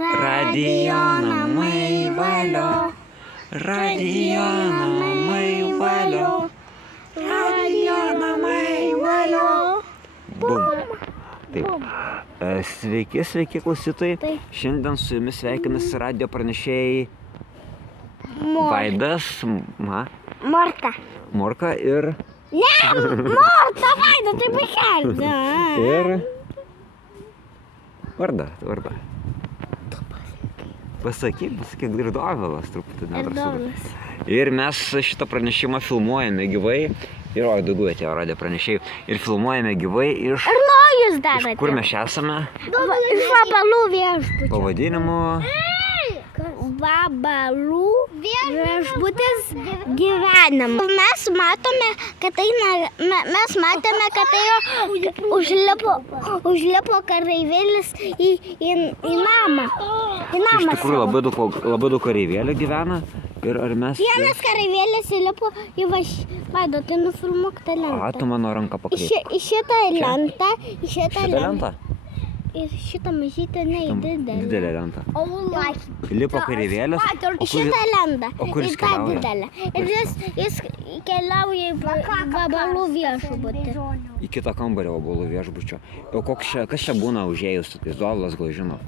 Radio namai valio. Radio namai valio. Radio namai valio. Bum. Taip. Sveiki klausytojai. Šiandien su jumis sveikinasi radijo pranešėjai Vaidas, Morka ir... Ne, Morta, Vaida, tai vaikelė. Ir... Varda. Pasakyk, ir Dovilas truputį nedrasus. Ir mes šitą pranešimą filmuojame gyvai. Ir daugiau atėjo radijo pranešėjų. Ir filmuojame gyvai iš... Ir naujus darote. Kur mes esame? Iš Vabalų viešbučio. Pavadinimu... Vabalų viešbutis gyvenimo. Mes matome, kad tai užlipo kareivėlis į namą. Iš tikrųjų labai daug kareivėlių gyvena. Ir ar mes... Vienas kareivėlis įlipo į Vaido, tai nufilmuok tą lentą. Tu mano ranką pakreip. Į šitą lentą. Šitą lentą? Ir šitą mažytę neįdidelę. Didelę lentą. Lipo kareivėlis. Į šitą lentą. O kur jis į tą keliauja? didelę. Ir jis keliauja į Vabalų viešbutį. Į kitą kambarį Vabalų viešbučio. O kas čia būna užėjus, tai Dovilas gal žino.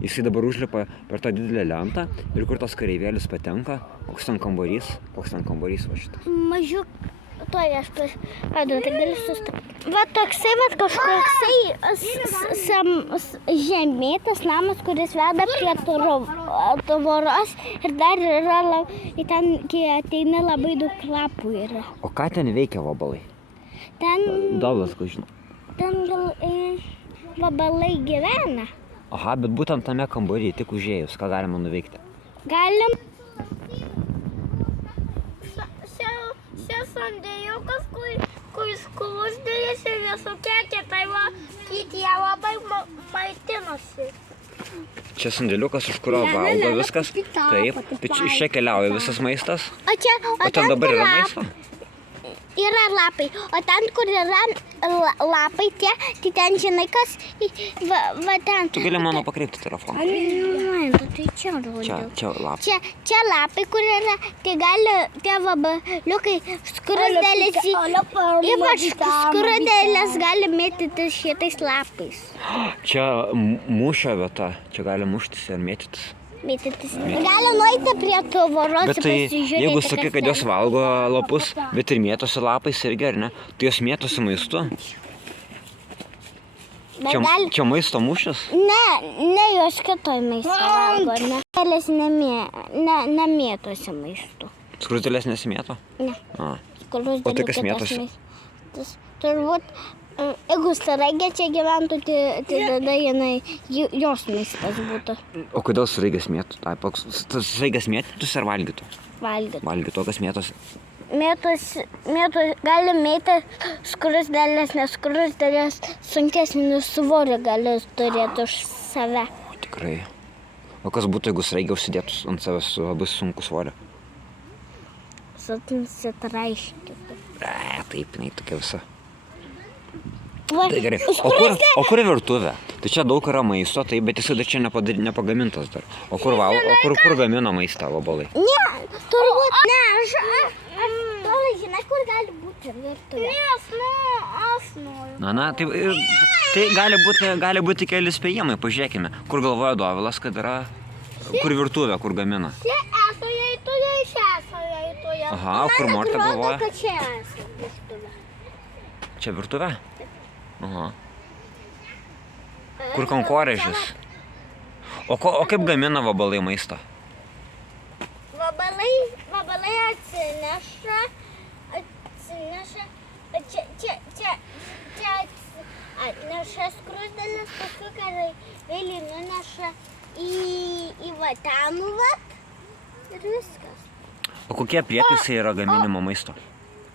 Jisai dabar užlipa per tą didelę lentą ir kur tas kareivėlis patenka, koks ten kambarys va šitas. Mažiuk, aš Vaido, tai gali sustabdyti. Va toksai, kažkoksai žemėtas namas, kuris veda prie tvoros ir dar yra, ten ateina labai daug lapų yra. O ką ten veikia vabalai? Dovilas gal žino. Ten gal vabalai gyvena. Aha, bet būtent tame kambarį, tik užėjus, ką galima nuveikti? Galim. Čia sandėjukas, kur sklusdėlis ir visokie kitai kiti jie labai maitinosi. Čia sandėliukas, iš kurio valgo viskas. Taip, iš čia keliauja visas maistas. O ten dabar yra maisto? Yra lapai, o ten, kur yra lapai tie, tai ten žinai kas, va ten. Tu gali mano pakreipti telefoną. Tai čia rodžiau. Čia lapai. Čia lapai, kur yra, tai gali tie vabaliukai skruzdėlės, ypač skruzdėlės gali mėtyti šitais lapais. Čia mūšio vieta, čia gali muštis ir mėtytis. Gali nueiti prie tvoros ir pasižiūrėti. Jeigu sakai, kad jos valgo lapus, bet ir mėtosi lapais irgi, ar ne? Tai jos mėtosi maistu? Čia maisto mūšis? Ne, jos kitoj maisto valgo, ne. Skruzdėlės nemėtosi maistu. Skruzdėlės nesimėto? Ne. O tai kas mėtosi? Turbūt, jeigu sraigė čia gyventų, tai tada jos maistas būtų. O kodėl sraigės mėtų? Sraigės mėtytųsi ar valgytų? Valgytų. O kas mėtosi? Gali mėti skruzdėlės, nes skruzdėlės sunkesnį svorį gali turėti už save. Tikrai. O kas būtų, jeigu sraigė užsidėtų ant savęs labai sunku svorį? Susitraiškyti. Taip, jinai tokia visa. Tai gerai. O kur virtuvė? Tai čia daug yra maisto, taip, bet jisai dar čia nepagamintas dar. O kur gamina maistą vabalai? Ne, turbūt ne. Žinai, kur gali būti virtuvė? Aš noriu. Tai gali būti keli spėjimai, pažiūrėkime. Kur galvoja Dovilas, kad yra, kur virtuvė, kur gamina? Čia esoje į toje, čia esoje į toje. Aha, o kur Morta galvoja? Man atrodo, kad čia esoje virtuvė. Čia virtuvė? Aha. Kur kankorėžis? O kaip gamina vabalai maistą? Vabalai atsineša, čia atneša skruzdėlės, paskui kareivėlį nuneša į vatenų ir viskas. O kokie prietaisai yra gaminimo maisto?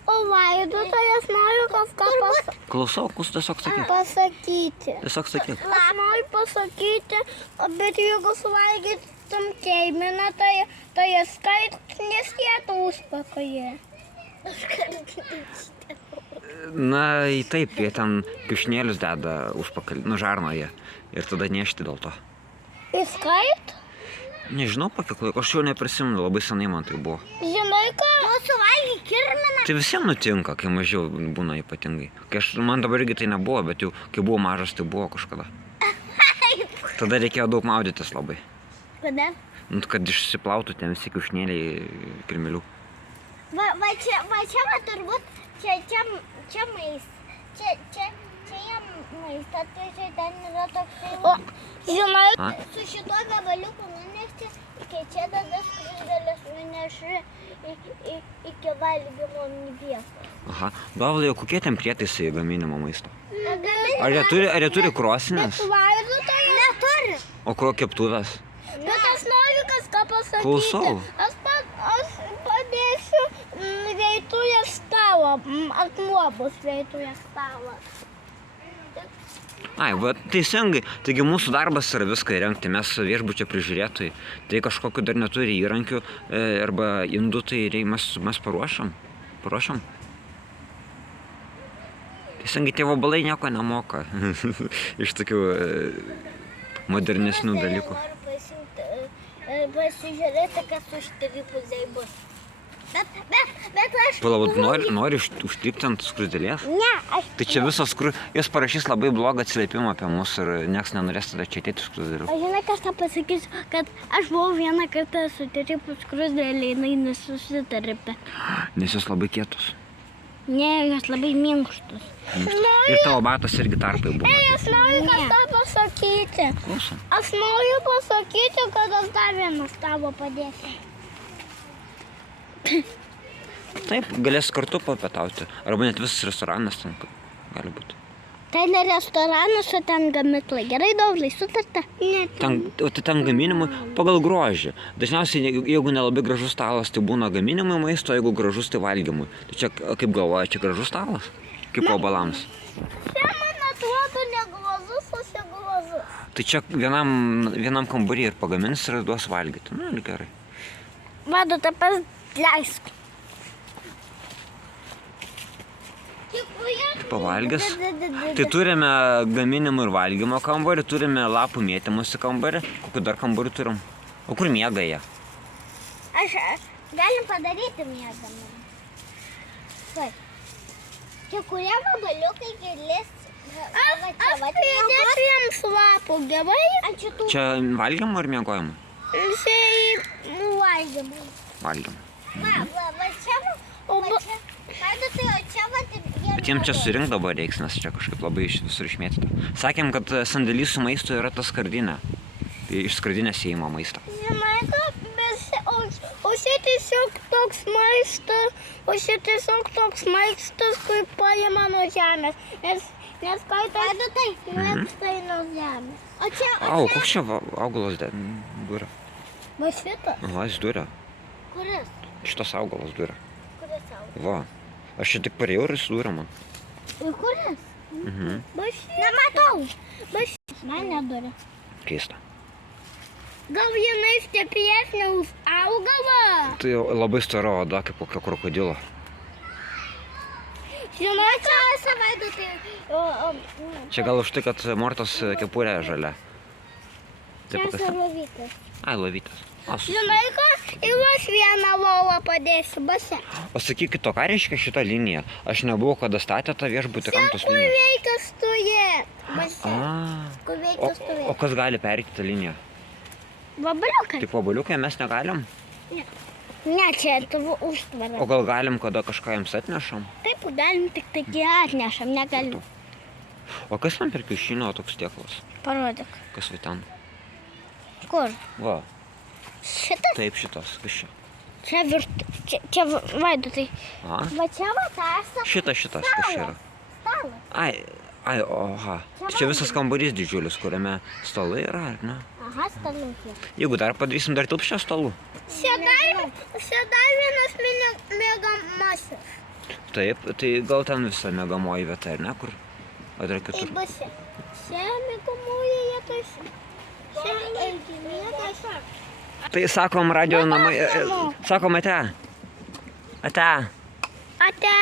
O Vaidotojas noriu kažką Klausau, tiesiog sakyk. pasakyti. Tiesiog sakyk. Aš noriu pasakyti, bet jeigu suvalgytum keiminą, tai jis nesėtų užpakalyje. Na, taip, jie ten kiaušinėlius deda užpakalį, žarnoje ir tada nešti dėl to. Įskait? Nežinau, po kiek laiko, aš jau neprisimenu, labai senai man tai buvo. Žinai ką? O suvalgy kirminą. Tai visiems nutinka, kai mažiau būna ypatingai. Man dabar irgi tai nebuvo, bet jau kai buvau mažas, tai buvo kažkada. Tada reikėjo daug maudytis labai. Kodėl? Nu, kad išsiplautų ten visi kiaušnėliai kirmilių. Va čia va turbūt, čia mais. Čia jam maistas, tai čia ten yra toksai. O, žinai, Su šituo gabaliuku nunešti, iki čia tada skruzdėlės nuneši iki valgymo vietos. Aha. Dovydai, o kokie ten prietaisai gaminimo maisto? Ar jie turi krosines? Vaidotoje Neturi. O ko keptuvės? Bet aš noriu kažką pasakyti. Klausau. Aš padėsiu veitųje stalą. Akmuo bus veitųje stalas. Ai, va, teisingai. Taigi mūsų darbas yra viską įrengti. Mes viešbučio prižiūrėtojai. Tai kažkokiu dar neturi įrankių arba indų, tai mes paruošiam. Teisingai, tie vabalai nieko nemoka. Iš tokių modernesnių dalykų. Noriu pasižiūrėti, kas užtrypusiai bus. Bet aš... Palauk, nori užtrypti ant skruzdėlės? Ne, aš... Tai čia visos jos parašys labai blogą atsiliepimą apie mus ir nieks nenorės tada čia ateiti skruzdėlių. Aš žinai, kas tą pasakysiu, kad aš buvau vieną kartą sutripus skruzdėlį, jinai nesusitarpė. Nes jos labai kietos. Ne, jos labai minkštus. Ir tavo batas irgi tarpai būna. Aš noriu kažką pasakyti. Klausom. Aš noriu pasakyti, kad aš dar vieną stalą padėsiu. Taip, galės kartu papietauti. Arba net visas restoranas ten gali būti. Tai ne restoranas, o ten gamykla. Gerai, Dovydai, sutarta? Ne. Ten gaminimui pagal grožį. Dažniausiai, jeigu nelabai gražus stalas, tai būna gaminimui maisto, jeigu gražus, tai valgymui. Tai čia, kaip galvoja, čia gražus stalas? Kaip obalams? Čia man atrodo neglazus, o čia glazus. Tai čia vienam kambarį ir pagamins ir duos valgyti. Na, gerai. Vadote, leisk. Pavalgęs. Tai turime gaminimo ir valgymo kambarį, turime lapų mėtymosi kambarį. Kokiu dar kambarį turim? O kur miega jie? Galim padaryti miegamą. Čia kurie vabaliukai gilės. Aš pridėsiu jiems lapų, gerai? Čia valgymo ar miegojimo? Čia valgymą. Valgymo. Va čia. Bet jiems čia surinkt dabar reiks, nes čia kažkaip labai visur išmėtyta. Sakėm, kad sandėlys su maistu yra ta skardinė. Tai iš skardinės įima maistą. Žinai, o čia tiesiog toks maistas, kaip paima nuo žemės. Nes kartais mėgsta nuo žemės. Au, koks čia augalas duria? Va šitas? Aha, jis duria. Kuris? Šitas augalas duria. Kuris augalas? Va. Aš čia tik parėjau ir jis duria man. Ir kuris? Va šitas. Nematau. Man neduria. Keista. Gal jinai stipresnė už augalą? Tai labai stora oda, kaip kokio krokodilo. Žinai, ką? Čia gal už tai, kad Mortos kepurė žalia. Čia lovytės. Ai, lovytės. Žinai, ką? Ir aš vieną lovą padėsiu, base. O sakykit, ką reiškia šita linija? Aš nebuvau, kada statė tą viešbutį, kam tos Kur linijos. reikia stovėti? Base. Kur reikia O stovėti? kas gali pereiti tą liniją? Vabaliukai? Tik vabaliukai mes negalim? Ne, čia tavo užtvara. O gal galim, kada kažką jiems atnešam? Taip, galim tik tai atnešam, negalim. O kas man per kiaušinio toks tieklas? Parodyk. Kas va ten? Kur? Va, Šitas? taip šitas, kas čia? Čia Vaidotai. A? Va čia va tas. Šitas, kas čia yra? Stalas. Ai, oha. Tai čia visas kambarys didžiulis, kuriame stalai yra, ar ne? Aha, stalukė. Jeigu dar padarysim, dar tilps čia stalų. Čia dar vienas mėgamasis. Taip, tai gal ten visa mėgamoji vieta, ar ne? Kur? Ar dar kitur? Taip, base. Čia mėgamoji vietos. Čia mėgamoji. Tai sakom radio namai, sakom ate. Ate. Ate.